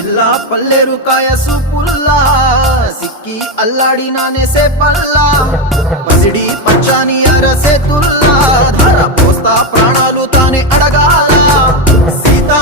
పిల్ల పల్లెరు కాయ సూపుల్లా సిక్కి అల్లాడినానే సే పల్లా పసిడి పచ్చాని అరసే తుల్లా ధర పోస్తా ప్రాణాలు తానే అడగాల సీతా